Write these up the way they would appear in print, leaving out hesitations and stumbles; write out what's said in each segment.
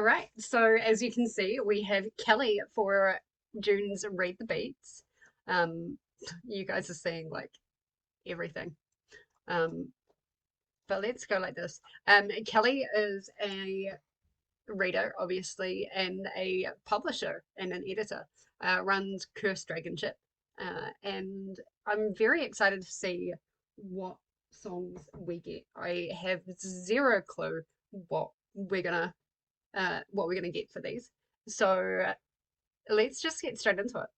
All right. So as you can see, we have Kelly for June's Read the Beats. Um, you guys are seeing like everything. Um, but let's go like this. Kelly is a reader, obviously, and a publisher and an editor. Runs Cursed Dragon Ship. And I'm very excited to see what songs we get. I have zero clue what we're gonna get for these. So let's just get straight into it.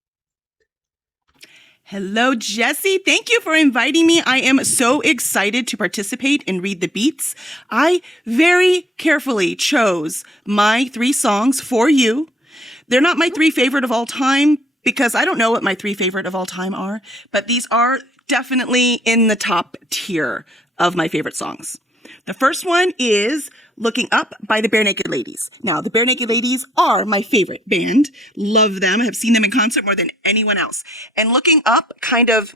Hello, Jessie. Thank you for inviting me. I am so excited to participate and read the beats. I very carefully chose my 3 songs for you. They're not my 3 favorite of all time because I don't know what my 3 favorite of all time are, but these are definitely in the top tier of my favorite songs. The first one is Looking Up by the Bare Naked Ladies. Now, the Bare Naked Ladies are my favorite band. Love them. Have seen them in concert more than anyone else. And Looking Up kind of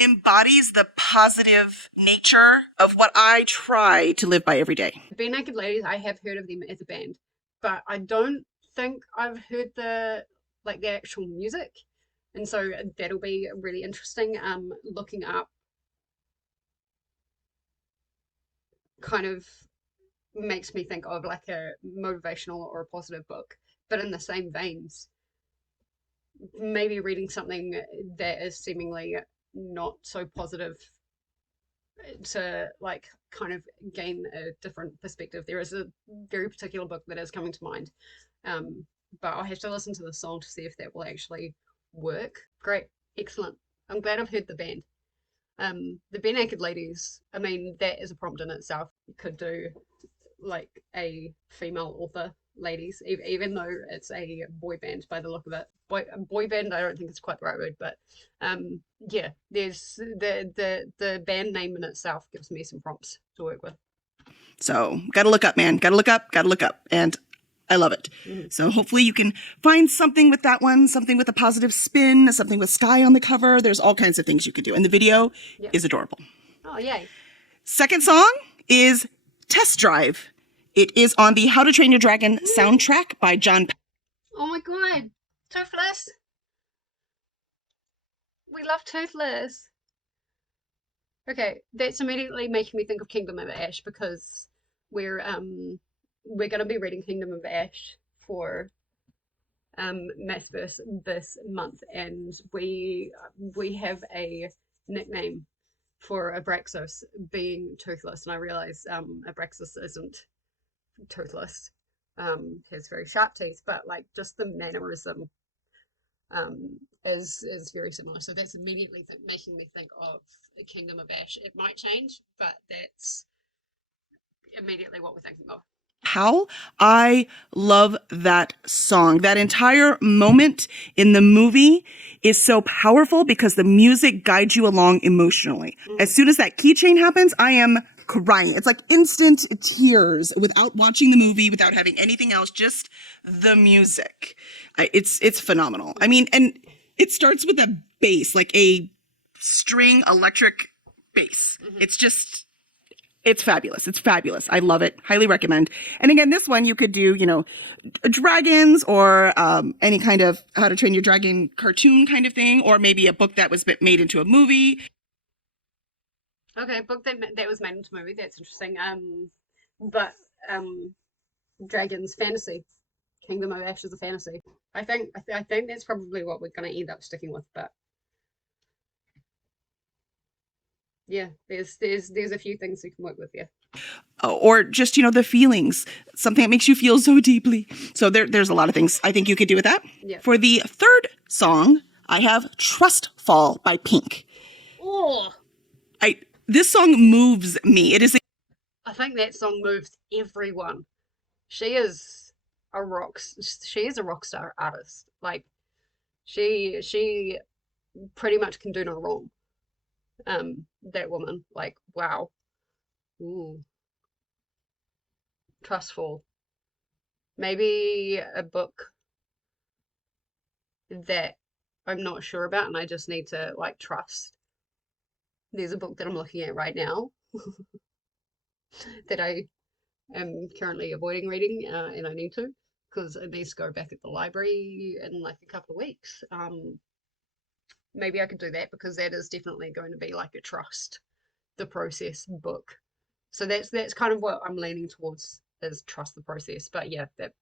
embodies the positive nature of what I try to live by every day. Bare Naked Ladies, I have heard of them as a band, but I don't think I've heard the actual music. And so that'll be really interesting. Looking Up kind of makes me think of like a motivational or a positive book, but in the same veins, maybe reading something that is seemingly not so positive to like kind of gain a different perspective. There is a very particular book that is coming to mind, but I'll have to listen to the song to see if that will actually work. Great, excellent. I'm glad I've heard the band. The Bare Naked Ladies, I mean, that is a prompt in itself. You could do like a female author ladies, even though it's a boy band by the look of it. Boy band, I don't think it's quite the right word, but yeah, there's the band name in itself gives me some prompts to work with. So, gotta look up, man. Gotta look up. And I love it. So hopefully you can find something with that one, something with a positive spin, something with sky on the cover. There's all kinds of things you could do. And the video is adorable. Oh, yay. Second song is Test Drive. It is on the How to Train Your Dragon soundtrack by John. Oh my god. Toothless. We love Toothless. Okay, that's immediately making me think of Kingdom of Ash because we're going to be reading Kingdom of Ash for Massverse this month, and we have a nickname for Abraxos being toothless, and I realize Abraxos isn't toothless, has very sharp teeth, but like just the mannerism is very similar. So that's immediately making me think of Kingdom of Ash. It might change, but that's immediately what we're thinking of. How I love that song. That entire moment in the movie is so powerful because the music guides you along emotionally. As soon as that keychain happens, I am crying. It's like instant tears without watching the movie, without having anything else, just the music. It's phenomenal. I mean, and it starts with a bass, like a string electric bass. It's fabulous. It's fabulous. I love it. Highly recommend. And again, this one you could do, dragons or any kind of How to Train Your Dragon cartoon kind of thing, or maybe a book that was made into a movie. Okay, book that was made into a movie. That's interesting. But dragons fantasy. Kingdom of Ash is a fantasy. I think that's probably what we're going to end up sticking with. But yeah, there's a few things we can work with. Yeah. Or just, the feelings, something that makes you feel so deeply. So there's a lot of things I think you could do with that. Yeah. For the third song, I have Trust Fall by Pink. Oh. This song moves me. I think that song moves everyone. She is a rock star artist. Like she pretty much can do no wrong. That woman, like, wow. Ooh. Trustful. Maybe a book that I'm not sure about and I just need to like trust. There's a book that I'm looking at right now that I am currently avoiding reading, and I need to. because it needs to go back at the library in like a couple of weeks. Maybe I could do that, because that is definitely going to be like a trust the process book. So that's kind of what I'm leaning towards, is trust the process. But yeah, that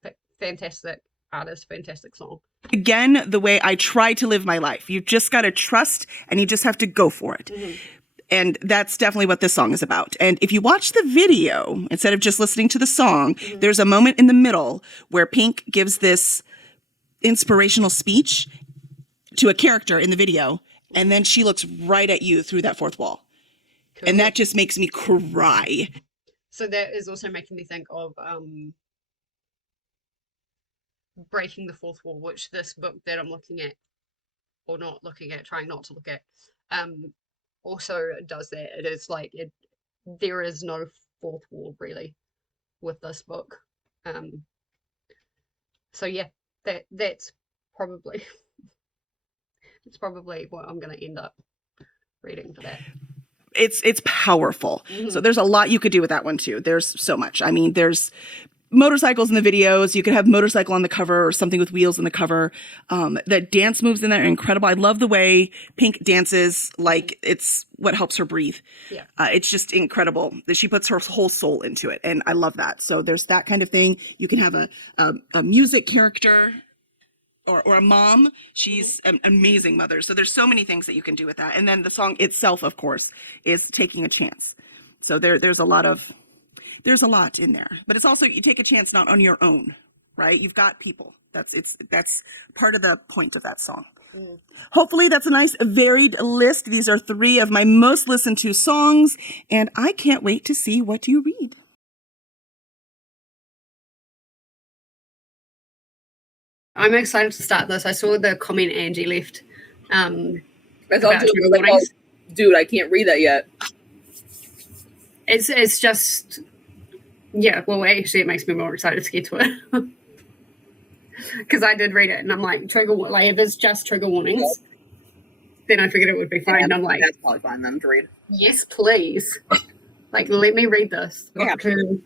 fantastic artist, fantastic song. Again, the way I try to live my life. You just got to trust, and you just have to go for it. Mm-hmm. And that's definitely what this song is about. And if you watch the video, instead of just listening to the song, there's a moment in the middle where Pink gives this inspirational speech to a character in the video, and then she looks right at you through that fourth wall. Cool. And that just makes me cry. So that is also making me think of Breaking the Fourth Wall, which this book that I'm looking at, or not looking at, trying not to look at, also does that. It is like there is no fourth wall really with this book. So yeah, that's probably it's probably what I'm going to end up reading for that. It's powerful. Mm-hmm. So there's a lot you could do with that one too. There's so much. I mean, there's motorcycles in the videos. You could have motorcycle on the cover or something with wheels in the cover. The dance moves in there are incredible. I love the way Pink dances, like it's what helps her breathe. Yeah. It's just incredible that she puts her whole soul into it. And I love that. So there's that kind of thing. You can have a music character or a mom. She's an amazing mother. So there's so many things that you can do with that. And then the song itself, of course, is taking a chance. So there's a lot in there, but it's also, you take a chance not on your own, right? You've got people. That's part of the point of that song. Mm. Hopefully that's a nice varied list. These are 3 of my most listened to songs, and I can't wait to see what you read. I'm excited to start this. I saw the comment Angie left. I thought you were like, oh, dude, I can't read that yet. It's just, yeah, well, actually, it makes me more excited to get to it. Because I did read it, and I'm like, if it's just trigger warnings, then I figured it would be fine. Yeah, and I'm like, that's probably fine then to read. Yes, please. Like, let me read this. Up to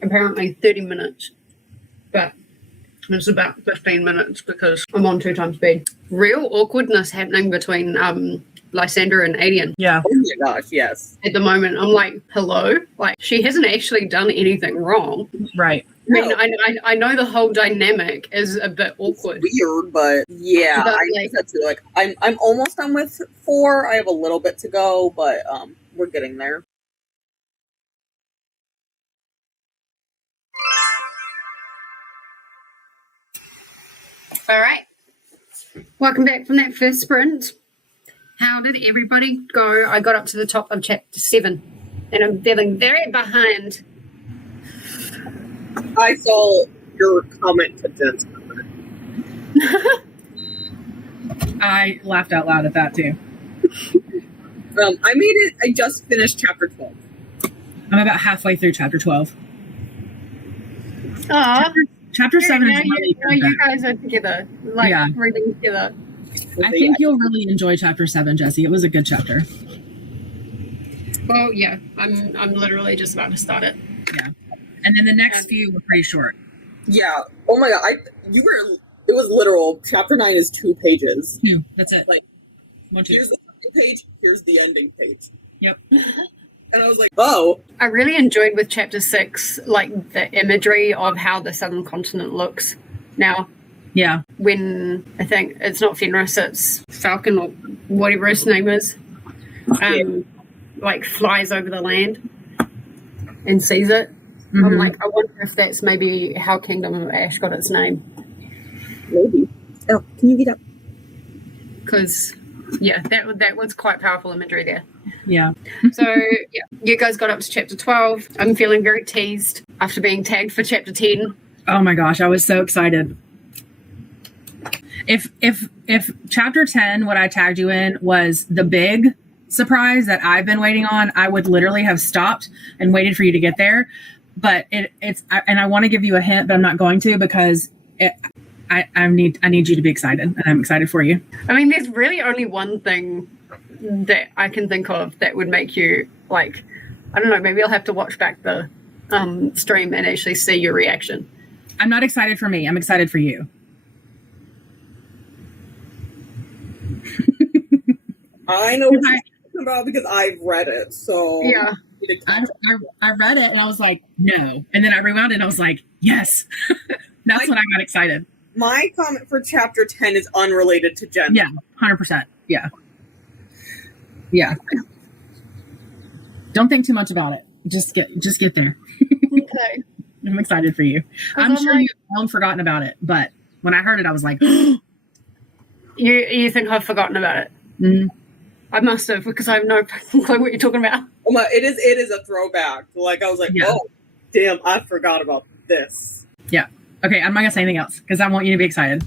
apparently 30 minutes. But it's about 15 minutes because I'm on 2 times speed. Real awkwardness happening between Lysander and Adian. Yeah. Oh my gosh, yes. At the moment, I'm like, hello? Like, she hasn't actually done anything wrong. Right. I mean, I know the whole dynamic is a bit awkward. It's weird, but yeah, But, I think that's it. Like, I'm almost done with 4. I have a little bit to go, but we're getting there. All right. Welcome back from that first sprint. How did everybody go? I got up to the top of chapter 7, and I'm feeling very behind. I saw your comment condensed. I laughed out loud at that too. I just finished chapter 12. I'm about halfway through chapter 12. Aw. Chapter 7 is really good. You guys are together, reading together. I think you'll really enjoy chapter 7, Jessie. It was a good chapter. Well, yeah, I'm literally just about to start it. Yeah. And then the next few were pretty short. Yeah. Oh my god. It was literal. Chapter 9 is 2 pages. 2. That's it. Like, 1, 2. Here's the page. Here's the ending page. Yep. And I was like, oh. I really enjoyed with chapter 6, like the imagery of how the southern continent looks now. Yeah. When I think it's not Fenris, it's Falcon or whatever his name is, like flies over the land and sees it. Mm-hmm. I'm like, I wonder if that's maybe how Kingdom of Ash got its name. Maybe. Oh, can you get up? Because, yeah, that was quite powerful imagery there. Yeah. So, yeah, you guys got up to chapter 12. I'm feeling very teased after being tagged for chapter 10. Oh my gosh, I was so excited. If chapter 10, what I tagged you in, was the big surprise that I've been waiting on, I would literally have stopped and waited for you to get there. But I want to give you a hint, but I'm not going to because I need you to be excited, and I'm excited for you. I mean, there's really only one thing that I can think of that would make you, like, I don't know, maybe I'll have to watch back the stream and actually see your reaction. I'm not excited for me. I'm excited for you. I know what you're talking about because I've read it. So Yeah. I read it and I was like, no. And then I rewound it and I was like, yes. That's when I got excited. My comment for chapter 10 is unrelated to Jen. Yeah, 100%. Yeah. Yeah. Don't think too much about it. Just get there. Okay. I'm excited for you. I'm sure you've long forgotten about it, but when I heard it, I was like, You think I've forgotten about it? mm-hmm. I must have, because I have no clue what you're talking about. It is a throwback. Like I was like, oh, damn, I forgot about this. Yeah. Okay, I'm not gonna say anything else because I want you to be excited.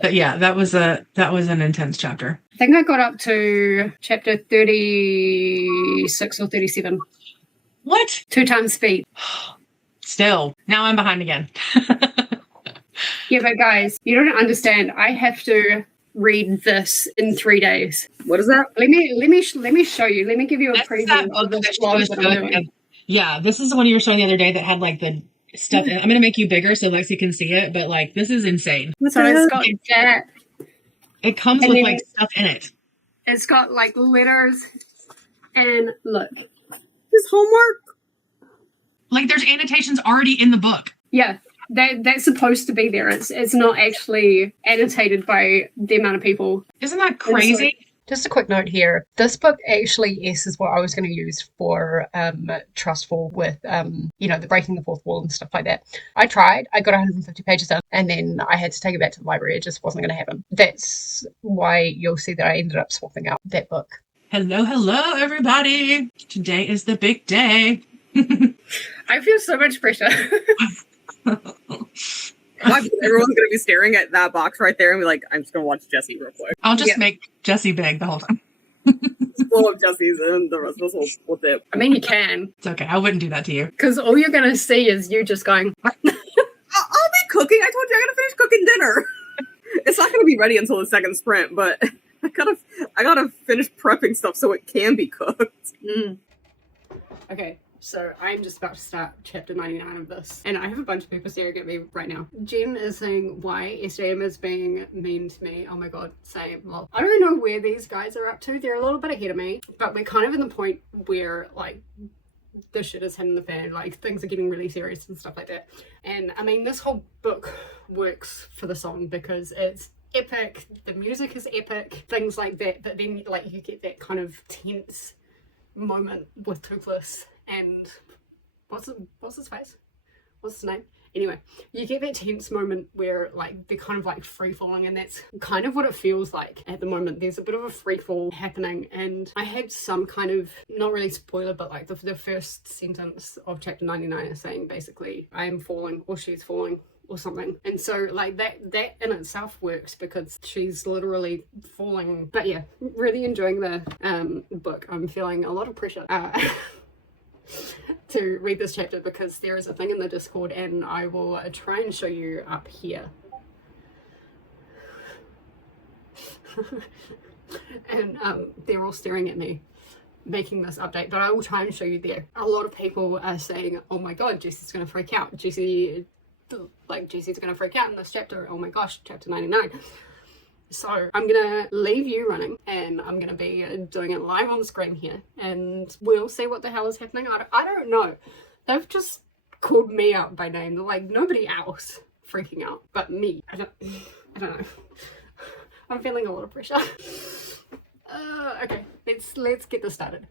But yeah, that was an intense chapter. I think I got up to chapter 36 or 37. What? 2 times speed. Still, now I'm behind again. Yeah, but guys, you don't understand. I have to read this in 3 days. What is that? Let me show you. Let me give you a preview of this vlog that I'm doing. Yeah, this is the one you were showing the other day that had like the stuff in it. I'm gonna make you bigger so Lexi can see it, but like this is insane. So it's got that. It comes with like stuff in it. It's got like letters and look. His homework. Like there's annotations already in the book. Yeah. That's supposed to be there. It's not actually annotated by the amount of people. Isn't that crazy? Just a quick note here. This book actually, yes, is what I was going to use for Trustful with, the breaking the fourth wall and stuff like that. I tried. I got 150 pages in, and then I had to take it back to the library. It just wasn't going to happen. That's why you'll see that I ended up swapping out that book. Hello, everybody. Today is the big day. I feel so much pressure. Everyone's gonna be staring at that box right there and be like, I'm just gonna watch Jesse real quick. I'll just make Jesse big the whole time. Full of Jesse's and the rest of us will dip. I mean, you can. It's okay. I wouldn't do that to you. Because all you're going to see is you just going... I'll be cooking. I told you I gotta finish cooking dinner. It's not gonna be ready until the second sprint, but I gotta finish prepping stuff so it can be cooked. Okay. So I'm just about to start chapter 99 of this, and I have a bunch of people staring at me right now. Jen is saying why SJM is being mean to me. Oh my god, same. Well, I don't know where these guys are up to. They're a little bit ahead of me, but we're kind of in the point where like the shit is hitting the fan. Like things are getting really serious and stuff like that. And I mean, this whole book works for the song because it's epic. The music is epic, things like that. But then like you get that kind of tense moment with Toothless. And what's his face? What's his name? Anyway, you get that tense moment where like they're kind of like free falling, and that's kind of what it feels like at the moment. There's a bit of a free fall happening, and I had some kind of, not really spoiler, but like the first sentence of chapter 99 is saying basically I am falling or she's falling or something, and so like that in itself works because she's literally falling. But yeah, really enjoying the book. I'm feeling a lot of pressure to read this chapter because there is a thing in the Discord, and I will try and show you up here. And they're all staring at me making this update, but I will try and show you there. A lot of people are saying, oh my god, Jesse's gonna freak out. Jesse's gonna freak out in this chapter. Oh my gosh, chapter 99. So I'm gonna leave you running, and I'm gonna be doing it live on the screen here, and we'll see what the hell is happening. I don't know. They've just called me out by name. They're like, nobody else freaking out but me. I don't know. I'm feeling a lot of pressure. Okay, let's get this started.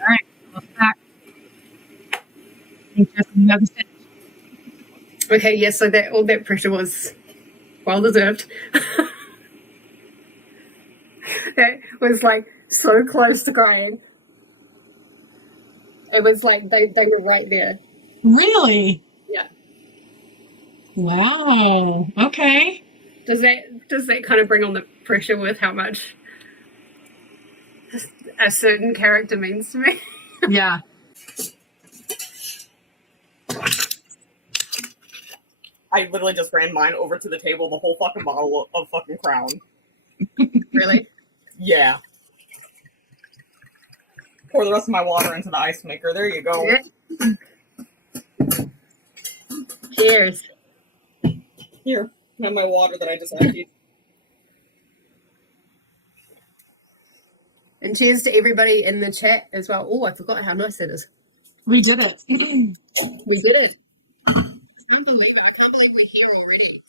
All right, welcome back. Thanks, Justin. You have the stage. Okay, yes, so that all that pressure was well deserved. That was like so close to crying. It was like they were right there. Really? Yeah. Wow. Okay. Does that kind of bring on the pressure with how much a certain character means to me? Yeah. I literally just ran mine over to the table, the whole fucking bottle of fucking Crown. Really? Yeah. Pour the rest of my water into the ice maker. There you go. Yeah. Cheers. Here, I have my water that I just emptied. And cheers to everybody in the chat as well. Oh, I forgot how nice that is. We did it. We did it. I can't believe it. I can't believe we're here already.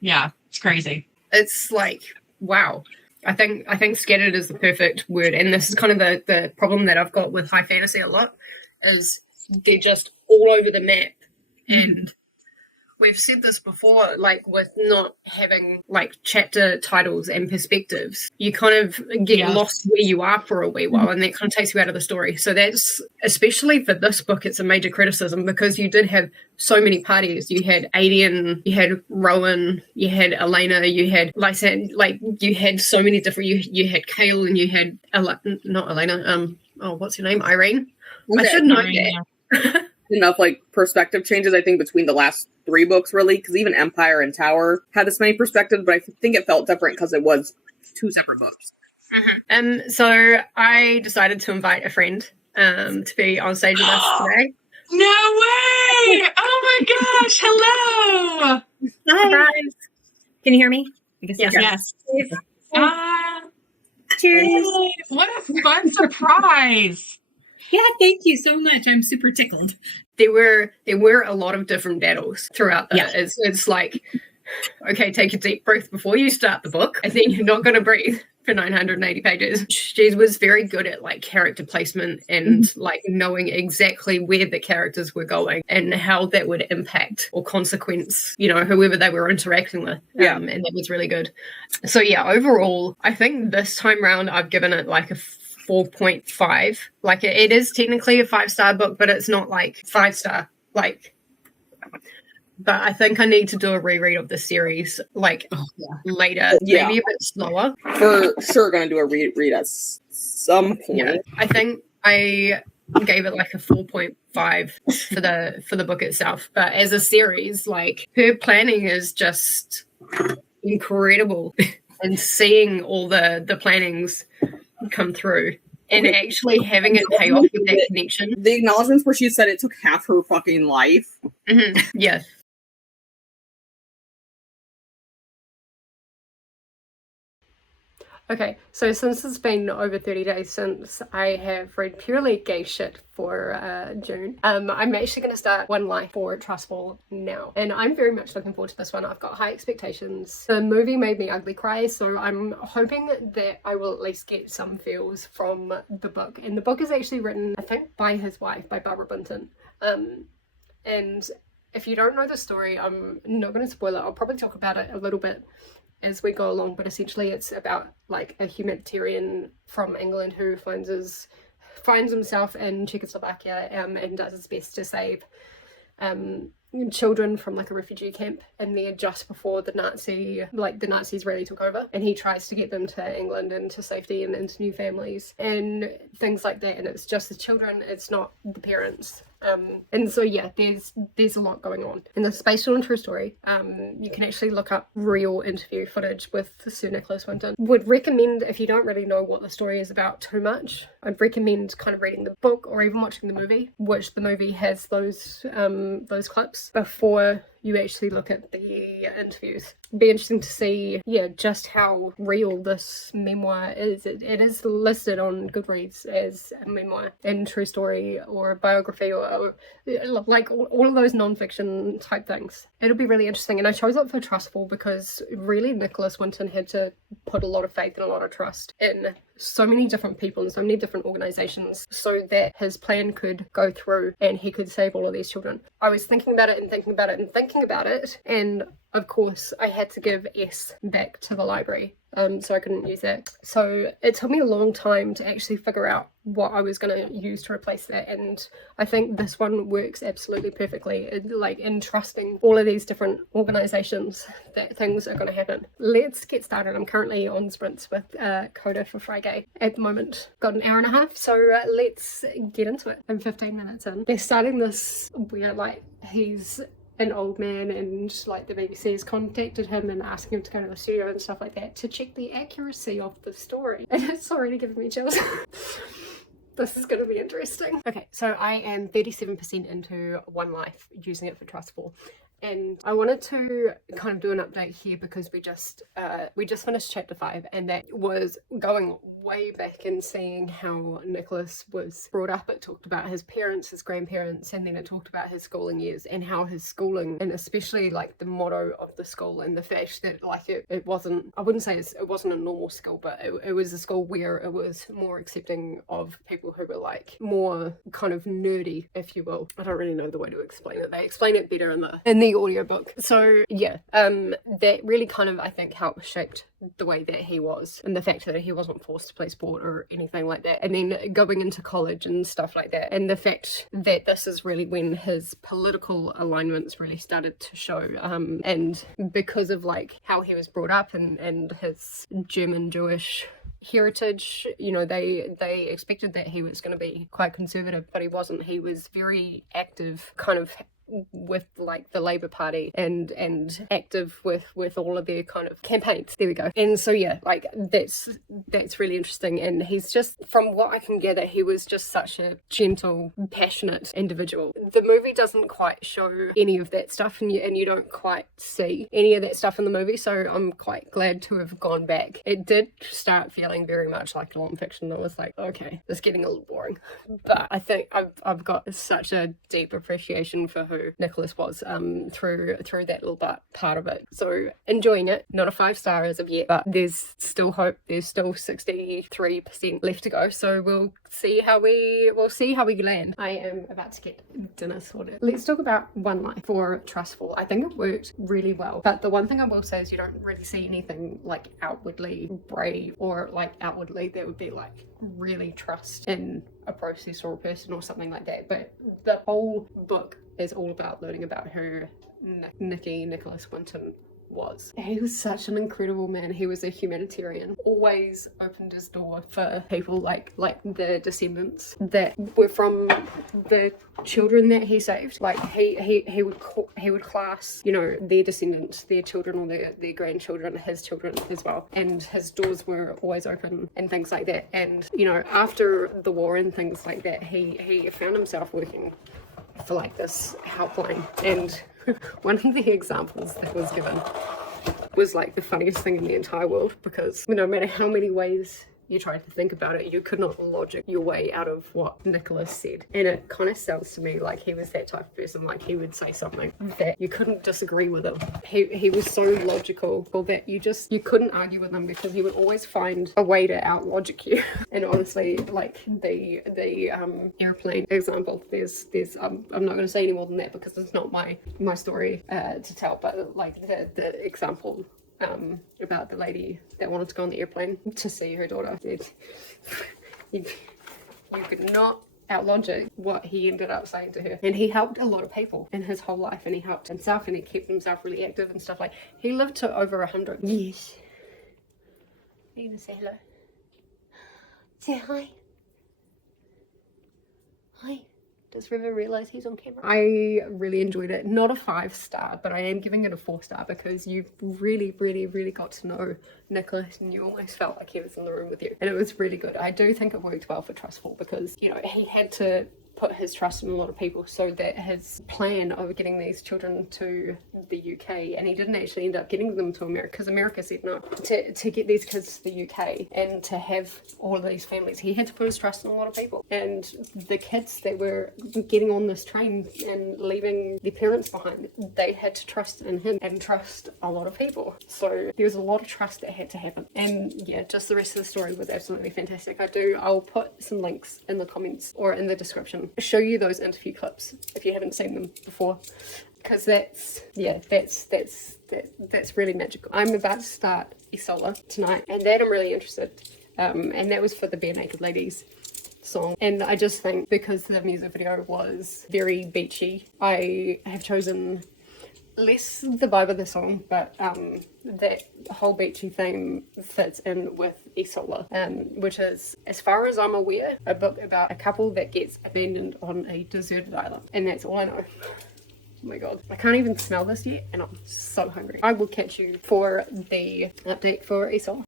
Yeah, it's crazy. It's like, wow. I think scattered is the perfect word. And this is kind of the problem that I've got with high fantasy a lot, is they're just all over the map. And we've said this before, like with not having like chapter titles and perspectives, you kind of get lost where you are for a wee while, and that kind of takes you out of the story. So that's, especially for this book, it's a major criticism, because you did have so many parties. You had Aiden, you had Rowan, you had Elena, you had Lysa, like you had so many different, you had Kale, and you had not Elena, what's her name? Irene. I should know that. enough like perspective changes, I think, between the last 3 books, really, because even Empire and Tower had this many perspectives, but I think it felt different because it was 2 separate books. So I decided to invite a friend to be on stage with us today. No way! Oh my gosh! Hello! Surprise! Can you hear me? I guess Yes. Cheers! Hey, what a fun surprise! Yeah, thank you so much. I'm super tickled. There were a lot of different battles throughout that. Yeah. It's like, okay, take a deep breath before you start the book, and then you're not going to breathe for 980 pages. She was very good at like character placement and like knowing exactly where the characters were going and how that would impact or consequence, whoever they were interacting with. Yeah. And that was really good. So yeah, overall, I think this time round I've given it like a 4.5. Like it is technically a 5-star book, but it's not like 5-star. But I think I need to do a reread of the series later, maybe a bit slower. For sure, gonna do a reread at some point. Yeah, I think I gave it like a 4.5 for the book itself. But as a series, like her planning is just incredible, and seeing all the plannings come through. And actually having it pay off with that connection. The acknowledgements where she said it took half her fucking life. Mm-hmm. Yeah. Okay, so since it's been over 30 days since I have read purely gay shit for June, I'm actually going to start One Life for Trustful now. And I'm very much looking forward to this one. I've got high expectations. The movie made me ugly cry, so I'm hoping that I will at least get some feels from the book. And the book is actually written, I think, by his wife, by Barbara Winton. And if you don't know the story, I'm not going to spoil it. I'll probably talk about it a little bit as we go along, but essentially it's about like a humanitarian from England who finds himself in Czechoslovakia and does his best to save children from like a refugee camp, and they're just before the Nazis really took over, and he tries to get them to England and to safety and into new families and things like that, and it's just the children, it's not the parents. And so yeah, there's a lot going on. And this is based on a true story. You can actually look up real interview footage with Sir Nicholas Winton. Would recommend, if you don't really know what the story is about too much, I'd recommend kind of reading the book or even watching the movie, which the movie has those clips before you actually look at the interviews. It'd be interesting to see, just how real this memoir is. It is listed on Goodreads as a memoir and true story or a biography or like all of those non-fiction type things. It'll be really interesting. And I chose it for Trustful because really Nicholas Winton had to put a lot of faith and a lot of trust in so many different people and so many different organizations so that his plan could go through and he could save all of these children. I was thinking about it and thinking about it and thinking about it, and of course I had to give S back to the library, so I couldn't use that. So it took me a long time to actually figure out what I was going to use to replace that, and I think this one works absolutely perfectly, in trusting all of these different organizations that things are going to happen. Let's get started. I'm currently on sprints with Coda for Friday at the moment. Got an hour and a half, so let's get into it. I'm 15 minutes in. They're starting this where he's an old man, and the BBC has contacted him and asking him to go to the studio and stuff like that to check the accuracy of the story. And it's already giving me chills. This is going to be interesting. Okay, so I am 37% into One Life, using it for Trustful. And I wanted to kind of do an update here because we just finished chapter 5, and that was going way back and seeing how Nicholas was brought up. It talked about his parents, his grandparents, and then it talked about his schooling years and how his schooling, and especially the motto of the school and the fact that it wasn't, I wouldn't say it wasn't a normal school, but it was a school where it was more accepting of people who were more kind of nerdy, if you will. I don't really know the way to explain it. They explain it better in the audiobook. So yeah, that really kind of, I think, helped shaped the way that he was, and the fact that he wasn't forced to play sport or anything like that, and then going into college and stuff like that, and the fact that this is really when his political alignments really started to show, and because of how he was brought up and his German Jewish heritage. You know, they expected that he was going to be quite conservative, but he wasn't. He was very active, kind of with like the Labour Party and active with all of their kind of campaigns. There we go. And so yeah, like that's really interesting. And he's just, from what I can gather, he was just such a gentle, passionate individual. The movie doesn't quite show any of that stuff, and you don't quite see any of that stuff in the movie, so I'm quite glad to have gone back. It did start feeling very much like non-fiction. I was like, okay, it's getting a little boring, but I think I've got such a deep appreciation for who Nicholas was through that little part of it. So enjoying it. Not a 5-star as of yet, but there's still hope. There's still 63% left to go. So we'll see how we land. I am about to get dinner sorted. Let's talk about One Life for Trustful. I think it worked really well, but the one thing I will say is you don't really see anything like outwardly brave or like outwardly that would be like really trust in a process or a person or something like that. But the whole book is all about learning about who Nicholas Winton was. He was such an incredible man. He was a humanitarian, always opened his door for people like the descendants that were from the children that he saved. Like he would class, you know, their descendants, their children or their grandchildren, his children as well, and his doors were always open and things like that. And you know, after the war and things like that, he found himself working for like this helpline, and one of the examples that was given was like the funniest thing in the entire world, because no matter how many ways you tried to think about it, you could not logic your way out of what Nicholas said. And it kind of sounds to me like he was that type of person, like he would say something that you couldn't disagree with him. He was so logical that you couldn't argue with him, because he would always find a way to out logic you. And honestly, like the airplane example, there's I'm not going to say any more than that because it's not my story to tell, but like the example about the lady that wanted to go on the airplane to see her daughter. You could not outlogic what he ended up saying to her. And he helped a lot of people in his whole life, and he helped himself, and he kept himself really active and stuff. Like, he lived to over 100. Yes. Are you gonna say hello? Say hi. Hi. Does River realise he's on camera? I really enjoyed it. Not a 5-star, but I am giving it a 4-star because you really, really, really got to know Nicholas, and you almost felt like he was in the room with you. And it was really good. I do think it worked well for Trustful because, you know, he had to put his trust in a lot of people, so that his plan of getting these children to the UK, and he didn't actually end up getting them to America because America said no, to get these kids to the UK and to have all of these families, he had to put his trust in a lot of people. And the kids that were getting on this train and leaving their parents behind, they had to trust in him and trust a lot of people. So there was a lot of trust that had to happen. And yeah, just the rest of the story was absolutely fantastic. I'll put some links in the comments or in the description, show you those interview clips if you haven't seen them before, because that's really magical. I'm about to start Isola tonight, and that I'm really interested, and that was for the Bare Naked Ladies song. And I just think because the music video was very beachy, I have chosen less the vibe of the song, but that whole beachy theme fits in with Isola, which is, as far as I'm aware, a book about a couple that gets abandoned on a deserted island. And that's all I know. Oh my god, I can't even smell this yet, and I'm so hungry. I will catch you for the update for Isola.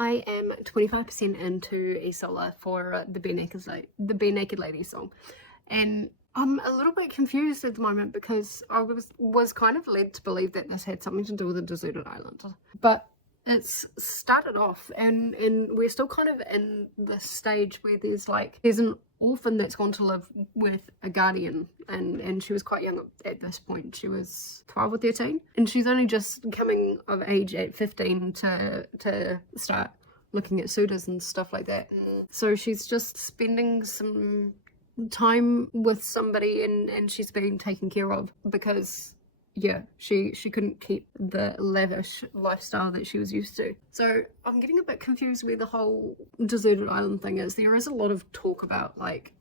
I am 25% into Isola for the Bare Naked Ladies song, and I'm a little bit confused at the moment because I was kind of led to believe that this had something to do with a deserted island, but it's started off and we're still kind of in the stage where there's an orphan that's gone to live with a guardian, and she was quite young at this point. She was 12 or 13, and she's only just coming of age at 15 to start looking at suitors and stuff like that. And so she's just spending some time with somebody, and she's being taken care of because yeah, she couldn't keep the lavish lifestyle that she was used to. So I'm getting a bit confused where the whole deserted island thing is. There is a lot of talk about like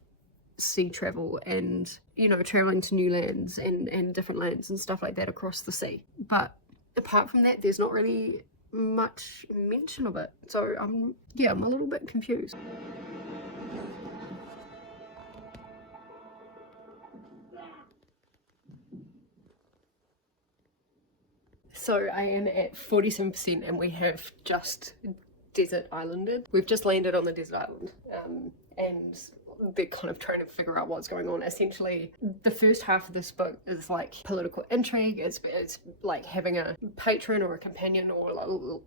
sea travel and, you know, traveling to new lands and different lands and stuff like that across the sea. But apart from that, there's not really much mention of it. So I'm a little bit confused. So I am at 47% and we have just desert islanded. We've just landed on the desert island, and they're kind of trying to figure out what's going on. Essentially, the first half of this book is like political intrigue. It's like having a patron or a companion, or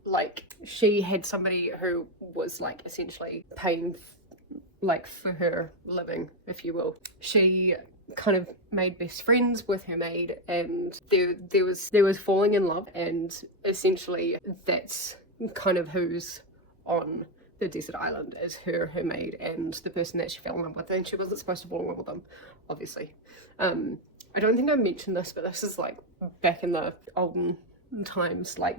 like she had somebody who was like essentially paying like for her living, if you will. She kind of made best friends with her maid, and there was falling in love, and essentially that's kind of who's on the desert island is her maid and the person that she fell in love with, and she wasn't supposed to fall in love with them, obviously. I don't think I mentioned this, but this is like back in the olden times, like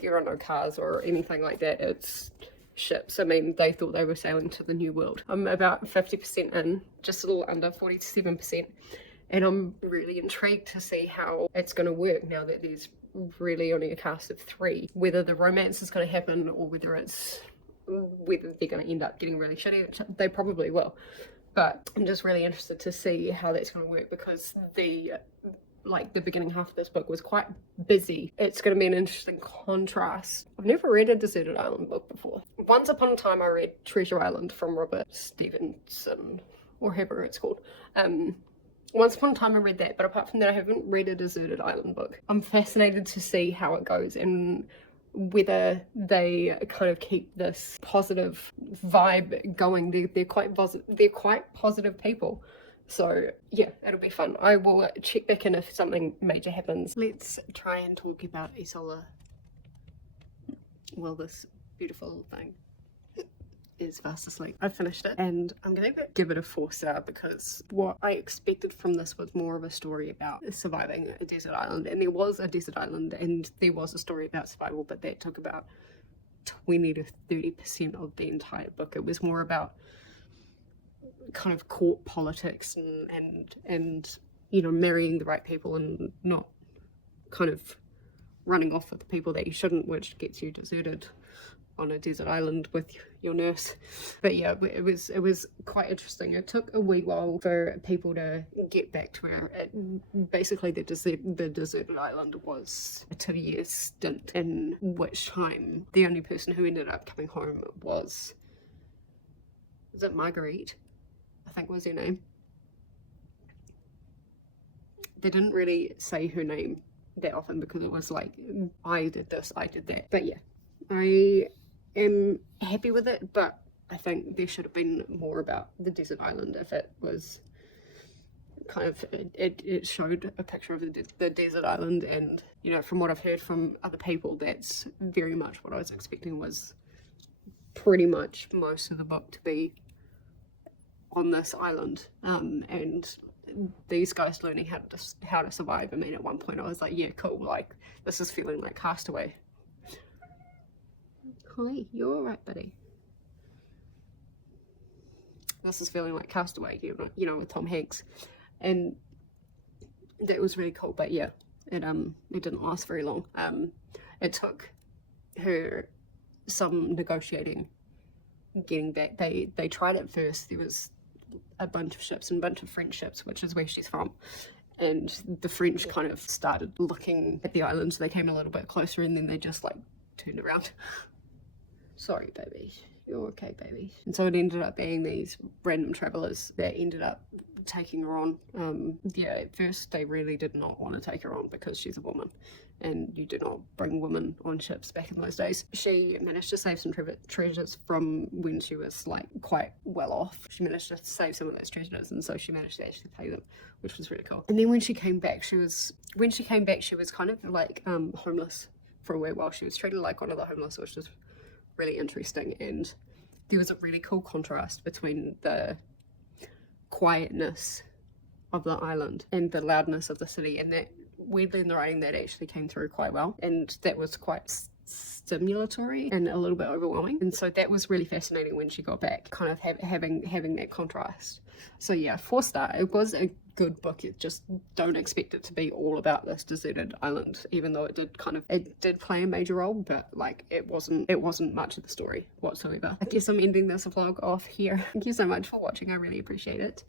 there are no cars or anything like that. It's ships. I mean, they thought they were sailing to the new world. I'm about 50% in, just a little under 47%, and I'm really intrigued to see how it's going to work now that there's really only a cast of 3. Whether the romance is going to happen or whether they're going to end up getting really shitty, which they probably will. But I'm just really interested to see how that's going to work, because the beginning half of this book was quite busy. It's going to be an interesting contrast. I've never read a deserted island book before. Once upon a time I read Treasure Island from Robert Stevenson, or however it's called. Once upon a time I read that, but apart from that I haven't read a deserted island book. I'm fascinated to see how it goes and whether they kind of keep this positive vibe going. They're quite positive people. So yeah, it'll be fun. I will check back in if something major happens. Let's try and talk about Isola. Well, this beautiful thing is fast asleep. I've finished it and I'm gonna give it a 4-star, because what I expected from this was more of a story about surviving a desert island, and there was a desert island and there was a story about survival, but that took about 20 to 30% of the entire book. It was more about kind of court politics and you know, marrying the right people and not kind of running off with the people that you shouldn't, which gets you deserted on a desert island with your nurse. But yeah, it was quite interesting. It took a wee while for people to get back to where basically the deserted island was a 2-year stint, in which time the only person who ended up coming home was it Marguerite, I think was her name. They didn't really say her name that often because it was like, I did this, I did that. But yeah, I am happy with it, but I think there should have been more about the desert island. If it was kind of, it showed a picture of the desert island, and you know, from what I've heard from other people, that's very much what I was expecting, was pretty much most of the book to be on this island, and these guys learning how to survive. I mean, at one point I was like, yeah, cool, like this is feeling like Castaway. Hi, you alright, buddy? This is feeling like Castaway, you know, with Tom Hanks, and that was really cool. But yeah, it didn't last very long. It took her some negotiating getting back. They tried it first. There was a bunch of ships and a bunch of French ships, which is where she's from, and the French kind of started looking at the island, so they came a little bit closer, and then they just like turned around. Sorry, baby. You're okay, baby. And so it ended up being these random travelers that ended up taking her on. Yeah, at first they really did not want to take her on because she's a woman, and you do not bring women on ships back in those days. She managed to save some treasures from when she was like quite well off. She managed to save some of those treasures, and so she managed to actually pay them, which was really cool. And then when she came back, she was kind of like homeless for a wee while. She was treated like one of the homeless, which was really interesting. And there was a really cool contrast between the quietness of the island and the loudness of the city, and that weirdly in the writing that actually came through quite well, and that was quite stimulatory and a little bit overwhelming, and so that was really fascinating when she got back, kind of having that contrast. So yeah, 4-star. It was a good book. It just don't expect it to be all about this deserted island, even though it did play a major role, but like it wasn't much of the story whatsoever. I guess I'm ending this vlog off here. Thank you so much for watching. I really appreciate it.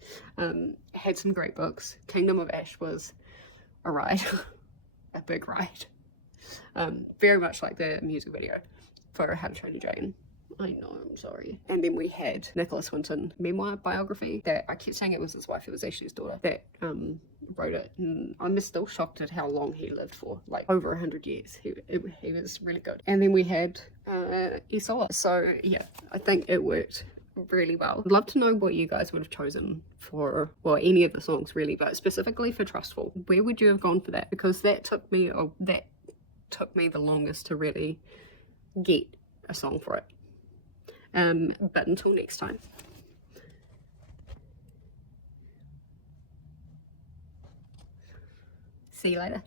Had some great books. Kingdom of Ash was a ride. A big ride. Very much like the music video for How to Train Your Dragon. I know, I'm sorry. And then we had Nicholas Winton memoir biography that I kept saying it was his wife, it was actually his daughter that wrote it. And I'm still shocked at how long he lived for, like over 100 years. He was really good. And then we had Isola. So yeah, I think it worked really well. I'd love to know what you guys would have chosen for, well, any of the songs really, but specifically for Trustful. Where would you have gone for that? Because that took me the longest to really get a song for it. But until next time. See you later.